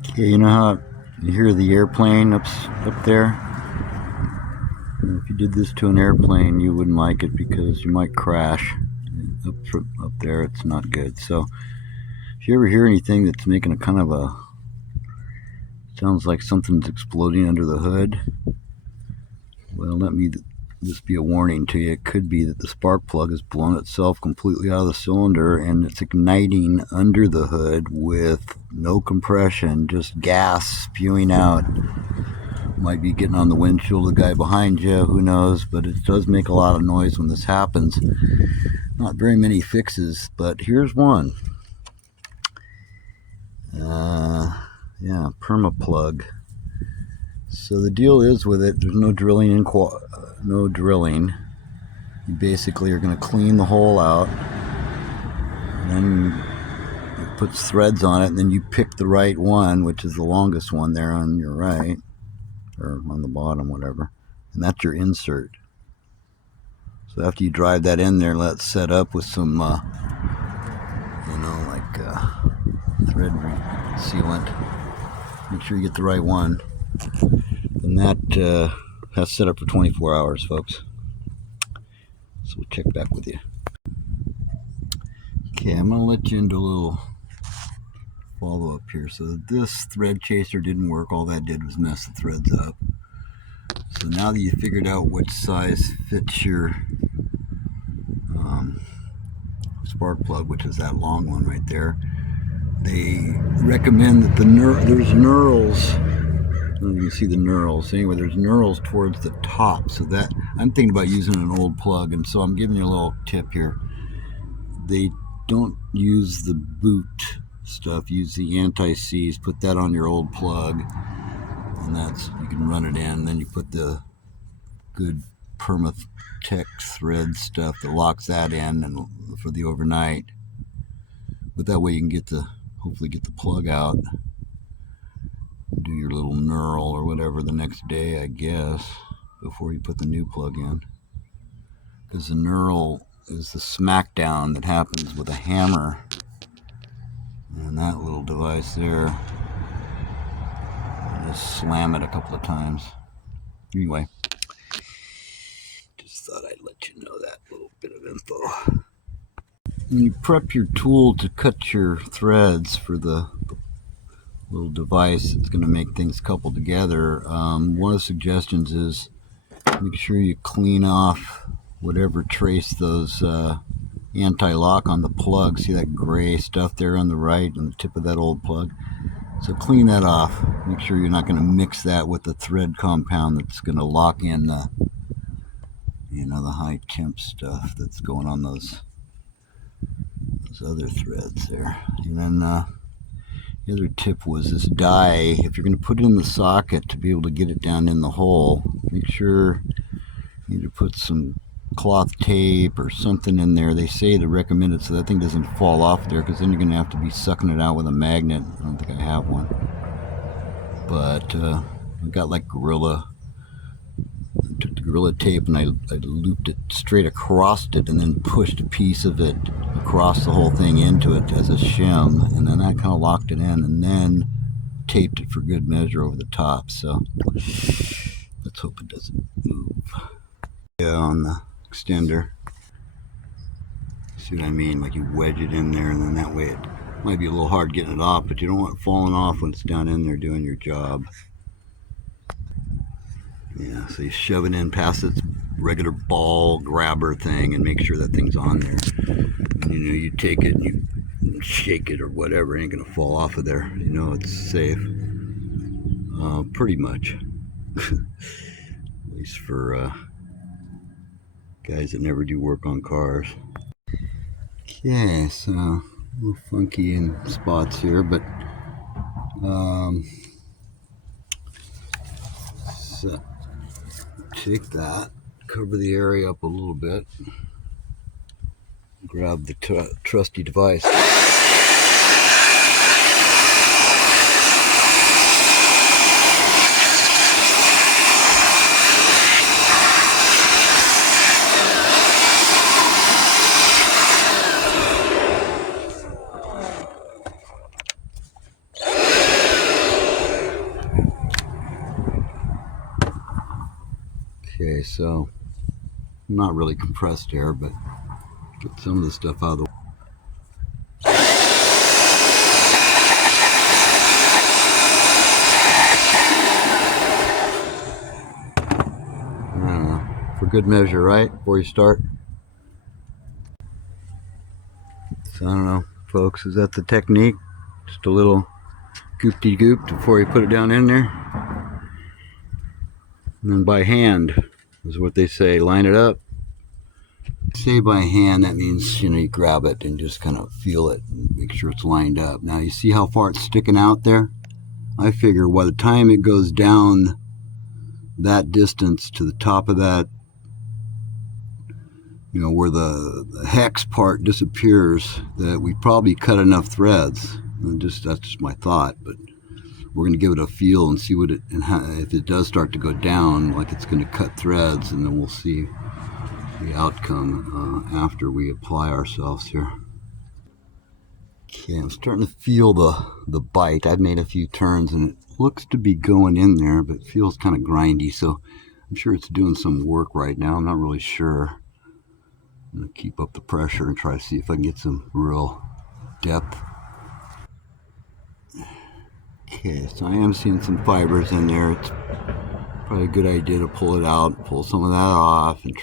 Okay, you know how you hear the airplane up there? If you did this to an airplane, you wouldn't like it because you might crash. Up there, it's not good. So, if you ever hear anything that's making a kind of a sounds like something's exploding under the hood, well, let me just be a warning to you. It could be that the spark plug has blown itself completely out of the cylinder and it's igniting under the hood with no compression, just gas spewing out. Might be getting on the windshield of the guy behind you, who knows, but it does make a lot of noise when this happens. Not very many fixes, but here's one. Yeah, Perma-Plug. So the deal is with it, there's no drilling. No drilling. You basically are going to clean the hole out, and then it puts threads on it, and then you pick the right one, which is the longest one there on your right, or on the bottom, whatever, and that's your insert. So after you drive that in there, let it set up with some, thread sealant. Make sure you get the right one. And that has set up for 24 hours, folks. So we'll check back with you. Okay, I'm going to let you into a little follow-up here. So this thread chaser didn't work. All that did was mess the threads up. So now that you figured out which size fits your spark plug, which is that long one right there, they recommend that there's knurls. You can see the knurls. Anyway, there's knurls towards the top. So that I'm thinking about using an old plug, and so I'm giving you a little tip here. They don't use the boot stuff. Use the anti-seize. Put that on your old plug, and you can run it in. Then you put the good Perma-Tech thread stuff that locks that in, and for the overnight. But that way you can hopefully get the plug out. Do your little knurl or whatever the next day, I guess, before you put the new plug in. Because the knurl is the smackdown that happens with a hammer. And that little device there, just slam it a couple of times. Anyway, just thought I'd let you know that little bit of info. When you prep your tool to cut your threads for the little device that's going to make things couple together, one of the suggestions is make sure you clean off whatever trace those anti-lock on the plug. See that gray stuff there on the right on the tip of that old plug? So clean that off. Make sure you're not going to mix that with the thread compound that's going to lock in the the high temp stuff that's going on those other threads there. And then the other tip was this die. If you're going to put it in the socket to be able to get it down in the hole, make sure you need to put some cloth tape or something in there. They say to recommend it so that thing doesn't fall off there, because then you're going to have to be sucking it out with a magnet. I don't think I have one, but I got like Gorilla. I took the Gorilla tape and I looped it straight across it, and then pushed a piece of it across the whole thing into it as a shim, and then that kind of locked it in, and then taped it for good measure over the top. So let's hope it doesn't move. Yeah, on the extender. See what I mean? Like you wedge it in there, and then that way it might be a little hard getting it off, but you don't want it falling off when it's down in there doing your job. Yeah, so you shove it in past its regular ball grabber thing and make sure that thing's on there. And, you take it and you shake it or whatever, it ain't gonna fall off of there. It's safe. Pretty much. At least for guys that never do work on cars. Okay, so a little funky in spots here, but so take that, cover the area up a little bit, grab the trusty device. Okay, so not really compressed air, but get some of the stuff out of the way. I don't know, for good measure, right? Before you start. So I don't know, folks, is that the technique? Just a little goop-de-goop before you put it down in there. And then by hand is what they say, line it up. Say by hand, that means, you know, you grab it and just kind of feel it and make sure it's lined up. Now you see how far it's sticking out there? I figure by the time it goes down that distance to the top of that, you know, where the hex part disappears, that we probably cut enough threads. And that's just my thought, but we're going to give it a feel and see what it, and how, if it does start to go down, like it's going to cut threads, and then we'll see the outcome after we apply ourselves here. Okay, I'm starting to feel the bite. I've made a few turns and it looks to be going in there, but it feels kind of grindy, so I'm sure it's doing some work right now. I'm not really sure. I'm going to keep up the pressure and try to see if I can get some real depth. Okay, so I am seeing some fibers in there. It's probably a good idea to pull it out, pull some of that off, and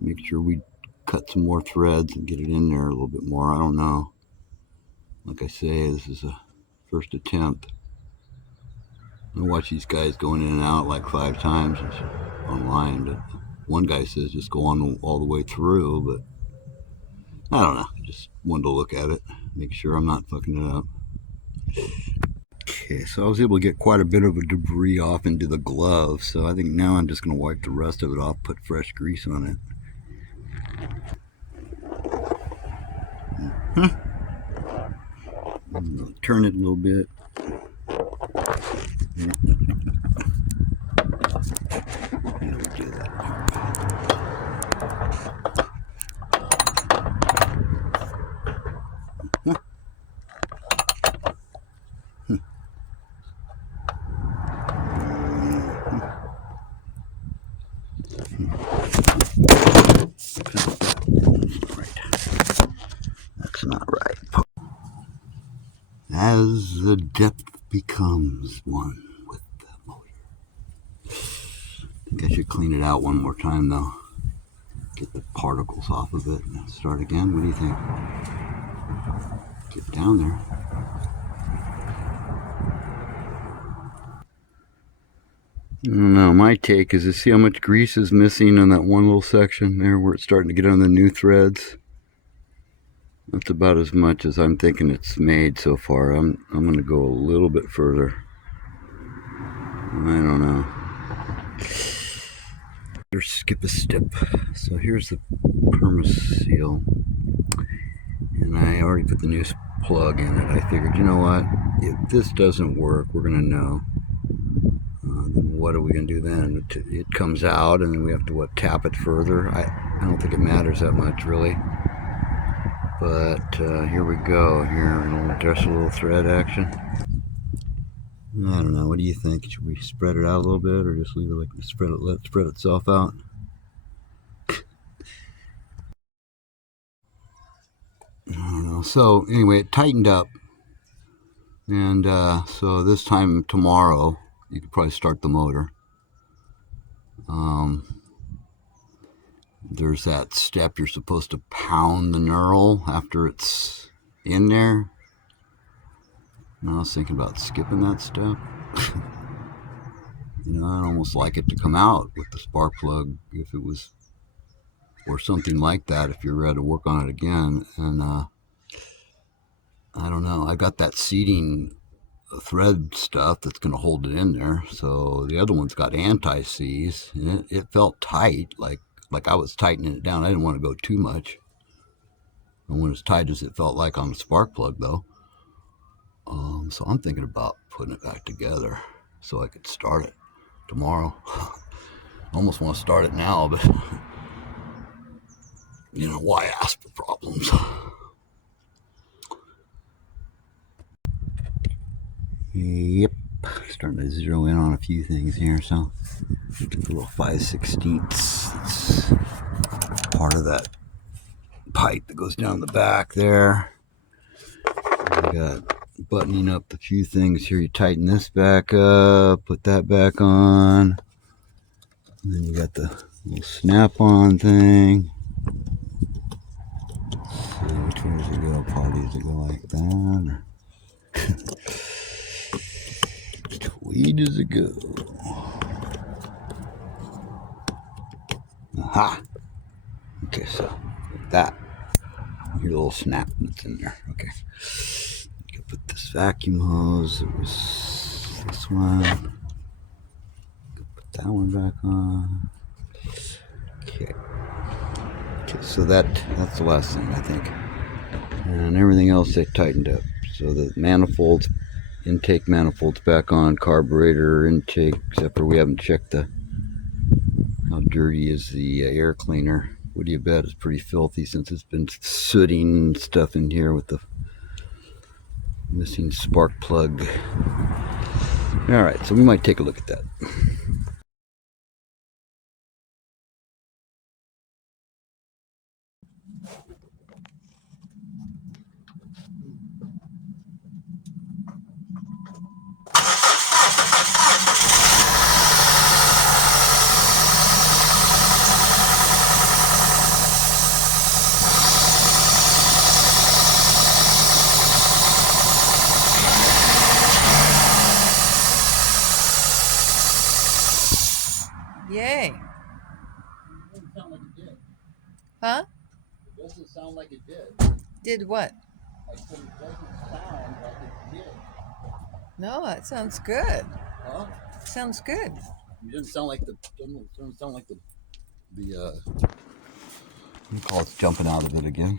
make sure we cut some more threads and get it in there a little bit more. I don't know. Like I say, this is a first attempt. I watch these guys going in and out like 5 times online, but one guy says just go on all the way through, but I don't know. I just wanted to look at it, make sure I'm not fucking it up. Okay, so I was able to get quite a bit of a debris off into the glove, so I think now I'm just going to wipe the rest of it off, put fresh grease on it. Turn it a little bit. Do that. That's not right. As the depth becomes one with the motor. I think I should clean it out one more time though. Get the particles off of it and start again. What do you think? Get down there. I don't know, my take is to see how much grease is missing on that one little section there where it's starting to get on the new threads. That's about as much as I'm thinking it's made so far. I'm going to go a little bit further. I don't know. Better skip a step. So here's the Perma-Seal, and I already put the new plug in it. I figured, you know what, if this doesn't work, we're going to know. Then what are we going to do then? It comes out, and then we have to, what, tap it further? I don't think it matters that much, really. But here we go. Here, just a little thread action. I don't know. What do you think? Should we spread it out a little bit, or just leave it like let it spread itself out? I don't know. So anyway, it tightened up, and so this time tomorrow, you could probably start the motor. There's that step you're supposed to pound the knurl after it's in there. And I was thinking about skipping that step. You know, I'd almost like it to come out with the spark plug if it was, or something like that, if you're ready to work on it again. And I don't know, I got that seating thread stuff that's going to hold it in there. So the other one's got anti-seize, and it felt tight, like I was tightening it down. I didn't want to go too much. I went as tight as it felt like on the spark plug though. So I'm thinking about putting it back together so I could start it tomorrow. I almost want to start it now, but you know, why ask for problems? Yep, starting to zero in on a few things here, so a little 5/16. It's part of that pipe that goes down the back there. We got buttoning up a few things here. You tighten this back up, put that back on. And then you got the little snap-on thing. Let's see, which way does it go? Probably does it go like that? Or which way does it go? Aha! Okay, so like that. Your little snap that's in there. Okay. You can put this vacuum hose. It was this one. Put that one back on. Okay. Okay, so that's the last thing, I think. And everything else they tightened up. So the manifolds, intake manifolds back on, carburetor intake, except for we haven't checked how dirty is the air cleaner. What do you bet? It's pretty filthy since it's been sooting stuff in here with the missing spark plug. All right, so we might take a look at that. Yay. It doesn't sound like it did. Huh? It doesn't sound like it did. Did what? I said it doesn't sound like it did. No, that sounds good. Huh? Sounds good. It doesn't sound like the let me call it jumping out of it again.